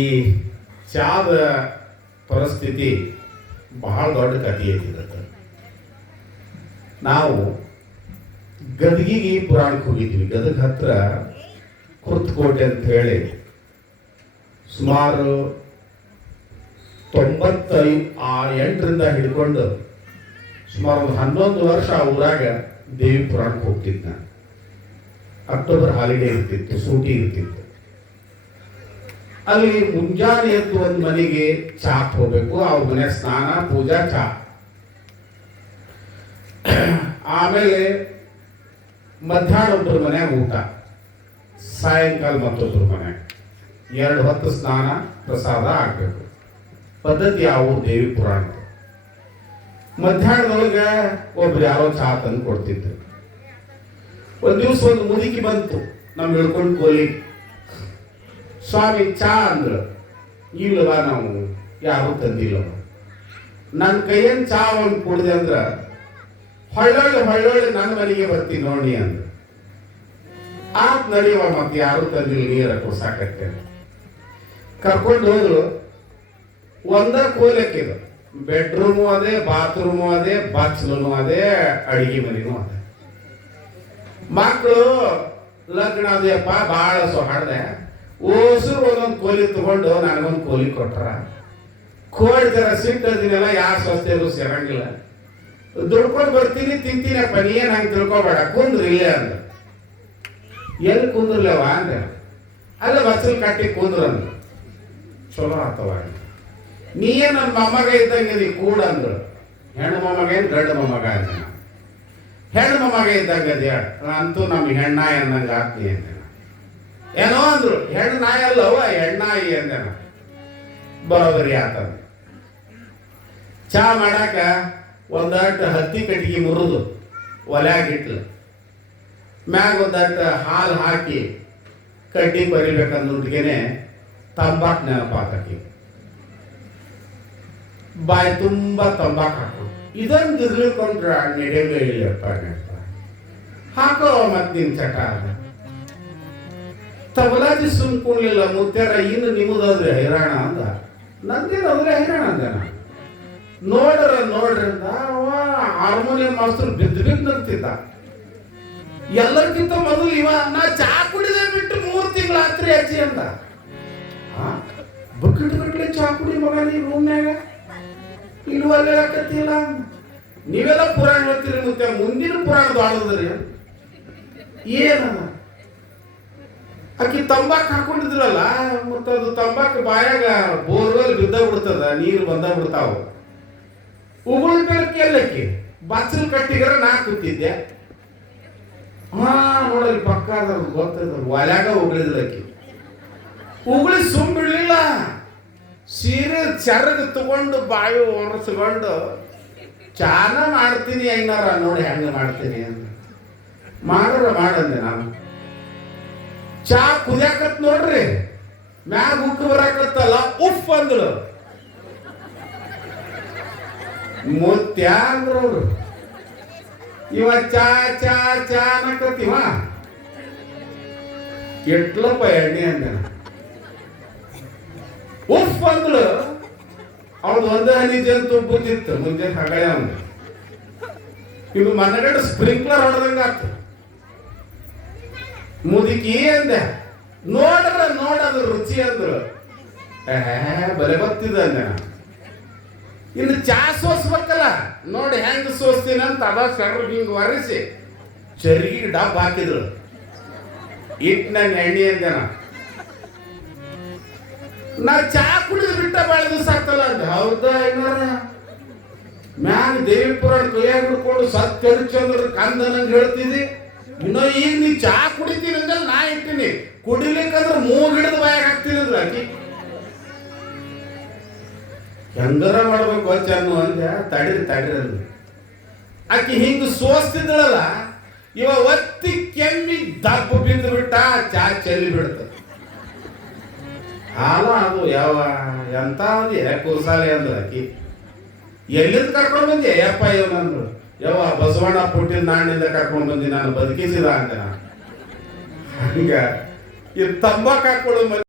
ಈ ಚಾದ ಪರಿಸ್ಥಿತಿ ಬಹಳ ದೊಡ್ಡ ಕಥೆ ಐತಿ. ನಾವು ಗದಗಿಗೆ ಪುರಾಣಕ್ಕೆ ಹೋಗಿದ್ವಿ. ಗದಗ ಹತ್ರ ಕುರ್ತಕೋಟೆ ಅಂತ ಹೇಳಿ ಸುಮಾರು 98ರಿಂದ ಹಿಡ್ಕೊಂಡು ಸುಮಾರು 11 ವರ್ಷ ಆ ಊರಾಗ ದೇವಿ ಪುರಾಣಕ್ಕೆ ಹೋಗ್ತಿದ್ದ. ಅಕ್ಟೋಬರ್ ಹಾಲಿಡೇ ಇರ್ತಿತ್ತು, ಸೂಟಿ ಇರ್ತಿತ್ತು. ಅಲ್ಲಿ ಮುಂಜಾನೆ ಎದ್ದು ಒಂದು ಮನೆಗೆ ಚಾಕ್ ಹೋಗ್ಬೇಕು, ಅವ್ರ ಮನೆ ಸ್ನಾನ, ಪೂಜಾ, ಚಾ. ಆಮೇಲೆ ಮಧ್ಯಾಹ್ನ ಒಬ್ಬರ ಮನ್ಯಾಗ ಊಟ, ಸಾಯಂಕಾಲ ಮತ್ತೊಬ್ಬರ ಮನ್ಯಾಗ 2 ಹೊತ್ತು ಸ್ನಾನ, ಪ್ರಸಾದ ಆಗ್ಬೇಕು. ಪದ್ಧತಿ ಯಾವ ದೇವಿ ಪುರಾಣ. ಮಧ್ಯಾಹ್ನದೊಳಗೆ ಒಬ್ರು ಯಾರೋ ಚಾ ತಂದು ಕೊಡ್ತಿದ್ರು. ಒಂದು ದಿವಸ ಒಂದು ಮುದುಕಿ ಬಂತು ನಮ್ಗೆ ಹಿಡ್ಕೊಂಡು ಕೋಲಿ, ಸ್ವಾಮಿ ಚಾ ಅಂದ್ರು. ಇಲ್ಲವಾ ನಾವು ಯಾರು ತಂದಿಲ್ಲ. ನನ್ನ ಕೈಯನ್ ಚಾ ಒಂದು ಕುಡ್ದೆ ಅಂದ್ರ ಹೊಳ್ಳೊಳ್ಳೆ ನನ್ನ ಮನೆಗೆ ಬರ್ತೀನಿ ನೋಡಿ ಅಂದ್ರು. ಆತ್ ನಡೆಯುವ, ಮತ್ತೆ ಯಾರು ತಂದಿಲ್ಲ, ನೀರ ಕೊಡ್ಸಾಕತ್ತೆ. ಕರ್ಕೊಂಡು ಹೋದ್ರು. ಒಂದ ಕೋಲಕ್ಕಿದು, ಬೆಡ್ರೂಮು ಅದೇ, ಬಾತ್ರೂಮು ಅದೇ, ಬಾಚ್ಲೂ ಅದೇ, ಅಡಿಗೆ ಮನೆನೂ ಅದೇ. ಮಕ್ಕಳು ಲಗ್ನ ಅದೇಪ್ಪ ಭಾಳ ಹಾಡ್ದೆ. ಓಸರು ಒಂದೊಂದು ಕೋಲಿ ತಗೊಂಡು ನನಗೊಂದು ಕೋಲಿ ಕೊಟ್ರ. ಕೋಳಿ ತರ ಸಿಟ್ಟದಿನೆಲ್ಲ ಯಾರು ಸ್ವಸ್ಥರು ಸೇರಂಗಿಲ್ಲ. ದುಡ್ಕೊಂಡು ಬರ್ತೀನಿ, ತಿಂತೀನಪ್ಪ, ನೀನ್ ಹಂಗೆ ತಿಳ್ಕೊಬೇಡ, ಕುಂದ್ರಿ ಇಲ್ಲೇ ಅಂದ. ಎಲ್ಲಿ ಕುಂದ್ರಲ್ಲವ ಅಂದ. ಅಲ್ಲ ಬಚ್ಚಲ್ ಕಟ್ಟಿ ಕುಂದ್ರ ಅಂದ. ಚಲೋ ಆತವ. ನೀಯೇ ನನ್ನ ಮೊಮ್ಮಗ ಇದ್ದಂಗೆ ನೀ ಕೂಡ ಅಂದ್ರು. ಹೆಣ್ಣು ಮೊಮ್ಮಗ ಏನ್ ಗಂಡು ಮೊಮ್ಮಗ ಅಂದ. ಹೆಣ್ಣು ಮೊಮ್ಮಗ ಇದ್ದಂಗೆ ಅದೇ ಅಂತೂ ನಮ್ಗೆ ಹೆಣ್ಣಾಯಿ ಅನ್ನಂಗೆ ಆಗ್ತೀನಿ ಅಂತ ಏನೋ ಅಂದ್ರು. ಹೆಣ್ಣು ನಾಯಿ ಅಲ್ಲವ, ಹೆಣ್ಣಾಯಿ ಅಂದ. ಬರೋಬರಿ ಆತಂದ. ಚಾ ಮಾಡಾಕ ಒಂದಟ್ಟು ಹತ್ತಿ ಕಟ್ಟಿಗೆ ಮುರಿದು ಒಲೆಯಾಗಿಟ್ಲು. ಮ್ಯಾಗ ಒಂದಟ್ಟು ಹಾಲು ಹಾಕಿ ಕಡ್ಡಿ ಬರಿಬೇಕಂದ್ರೊಟ್ಟಿಗೆನೆ ತಂಬಾಕು ನೆನಪಾಕಿ ಬಾಯಿ ತುಂಬ ತಂಬಾಕು ಹಾಕು. ಇದನ್ನು ಗಿರ್ಲಿಕೊಂಡ್ರ ನಡೆಯಲೇ ಇಲ್ಲಪ್ಪ. ಹಾಕೋ ಮತ್ ನಿನ್ ಚಟ ಅದ. ತಬಲಾಜಿ ಸುಮ್ಕೊಂಡಿಲ್ಲ. ಮುತ್ಯಾರ ಇನ್ನು ನಿಮ್ಮದಾದ್ರೆ ಹೈರಾಣ ಅಂದ. ನಂದೇನಾದ್ರೆ ಹೈರಾಣ ಅಂದ. ನೋಡ್ರಿ ಅಂದ. ಹಾರ್ಮೋನಿಯಂ ಮಾಸ್ತರ್ ಬಿದ್ದು ಅಂತಿದ್ದ. ಎಲ್ಲರಿಗಿಂತ ಮೊದಲು ಇವ ನಾ ಚಾ ಕುಡಿದೇ ಬಿಟ್ಟು 3 ತಿಂಗಳಾತ್ರಿ ಅಜ್ಜಿ ಅಂದ. ಬಕೆಟ್ ಗಟ್ಲೆ ಚಾ ಕುಡಿ ಮಗ ನೀ ರೂಮ್ನ್ಯಾಗ ಇಲ್ವಲ್ಲ ಯಾಕತ್ತಿಲ್ಲ. ನೀವೆಲ್ಲ ಪುರಾಣ ಹೇಳ್ತೀರಿ, ಮತ್ತೆ ಮುಂದಿನ ಪುರಾಣ ಬಾಳದ್ರಿ ಏನದ. ಆಕಿ ತಂಬಾಕು ಹಾಕೊಂಡಿದ್ರಲ್ಲ, ಮತ್ತೆ ಅದು ತಂಬಾಕು ಬಾಯಾಗ ಬೋರ್ವೆಲ್ ಬಿದ್ದ ಬಿಡ್ತದ, ನೀರು ಬಂದ ಬಿಡ್ತಾವ. ಉಗುಳ ಬೆಳಕಿ ಎಲ್ಲಕ್ಕಿ ಬಚ್ಚಲ್ ಕಟ್ಟಿಗರ ನಾ ಕೂತಿದ್ದೆ. ನೋಡಲ್ಲಿ ಪಕ್ಕ ಅದ ಗೊತ್ತದ. ಒಲ್ಯಾಗ ಉಗುಳಿದ್ಲಕ್ಕಿ. ಉಗುಳಿ ಸುಮ್ ಬಿಡ್ಲಿಲ್ಲ. ಸೀರೆ ಚರಗ ತಗೊಂಡು ಬಾಯಿ ಒರೆಸ್ಕೊಂಡು ಚಾನ ಮಾಡ್ತೀನಿ ಹೆಂಗಾರ ನೋಡಿ ಹೆಂಗ ಮಾಡ್ತೀನಿ ಅಂತ ಮಾಡಂದೆ ನಾನು. ಚಾ ಕುದಿಯಾಕತ್ ನೋಡ್ರಿ, ಮ್ಯಾಗ ಉಕ್ಕು ಬರಾಕತ್ತಲ್ಲ, ಉಫ್ ಅಂದ್ರು. ಮುತ್ಯ ಅಂದ್ರು ಅವ್ರು. ಇವ ಚಾ ಚಾ ಚಾ ಅನ್ನಕತ್ತೀವ. ಎಟ್ಲಪ್ಪ ಎಣ್ಣೆ ಅಂದ. ಉಫ್ ಅಂದ್ಳು. ಅವ್ದು ಒಂದೇ ಹನಿ ಜನ ತುಬ್ಬುತ್ತಿತ್ತು ಮುಂಜಾನೆ ಹಗಳೆ ಅಂದ. ಇವು ಮನೆಗಡೆ ಸ್ಪ್ರಿಂಕ್ಲರ್ ಹೊಡೆದಂಗ ಆತು. ಮುದುಕಿ ಅಂದೆ. ನೋಡದ ರುಚಿ ಅಂದ್ರು. ಬಲೆ ಬರ್ತಿದ್ದ ಅಂದೆ. ಇನ್ನು ಚಾ ಸೋಸ್ಬೇಕಲ್ಲ, ನೋಡಿ ಹೆಂಗ ಸೋಸ್ತೀನಿ ಅಂತ ಅದ ಸೆಡ್ರು ಹಿಂಗ್ ಒರೆಸಿ ಚರಿಗೆ ಡಬ್ ಹಾಕಿದ್ರು. ಇಟ್ ನನ್ನ ಎಣ್ಣೆ ಅಂದೆ. ನಾ ಚಾ ಕುಡಿದು ಬಿಟ್ಟ ಬಾಳ ದಿವಸ ಆಗ್ತಲ್ಲ ಅಂತ. ಹೌದಾ ಏನಾರ ಮ್ಯಾಗ ದೇವಿ ಪುರಾಣ ಕೈಯಾಗ ಹಿಡ್ಕೊಂಡು ಸತ್ಯರಿಚಂದ್ರ ಕಂದನಂಗೆ ಹೇಳ್ತಿದ್ದಿ. ಇನ್ನೂ ಈಗ ನೀ ಚಾ ಕುಡಿತೀನಿ ಅಂದ್ರೆ ನಾ ಇಟ್ಟಿನಿ, ಕುಡಿಲಿಕ್ಕಂದ್ರೆ ಮೂಗ್ ಹಿಡಿದು ಬಾಯಾಗ ಹಾಕ್ತೀನಿ ಅಂದ್ರೆ ಆಕಿ ಹೆಂಗಾರ ಮಾಡ್ಬೇಕು ಚೆನ್ನು ಅಂದ. ತಡಿರಿ ಆಕಿ ಹಿಂಗ ಸೋಸ್ತಿದ್ದಳಲ್ಲ, ಇವ ಒತ್ತಿ ಕೆಮ್ಮಿ ದಪ್ಪ ಬಿದ್ದು ಬಿಟ್ಟ, ಚಾ ಚೆಲ್ಲಿ ಬಿಡ್ತ. ಹಾಲ ಅದು ಯಾವ ಎಂತ ಕುರ್ಸಾಲೆ ಅಂದ್ರ ಆಕಿ ಎಲ್ಲಿಂದ ಕರ್ಕೊಂಡ್ ಬಂದಿ ಯಪ್ಪ ಇವನಂದ್ರು. ಯವ್ವ ಬಸವಣ್ಣ ಪುಟ್ಟಿನ ನಾಣ್ಯದಿಂದ ಕರ್ಕೊಂಡ್ ಬಂದಿ, ನಾನು ಬದುಕಿಸಿದ ಅಂತ. ಹಂಗ ಈ ತಂಬಾಕು ಹಾಕೊಳ್ಳೋ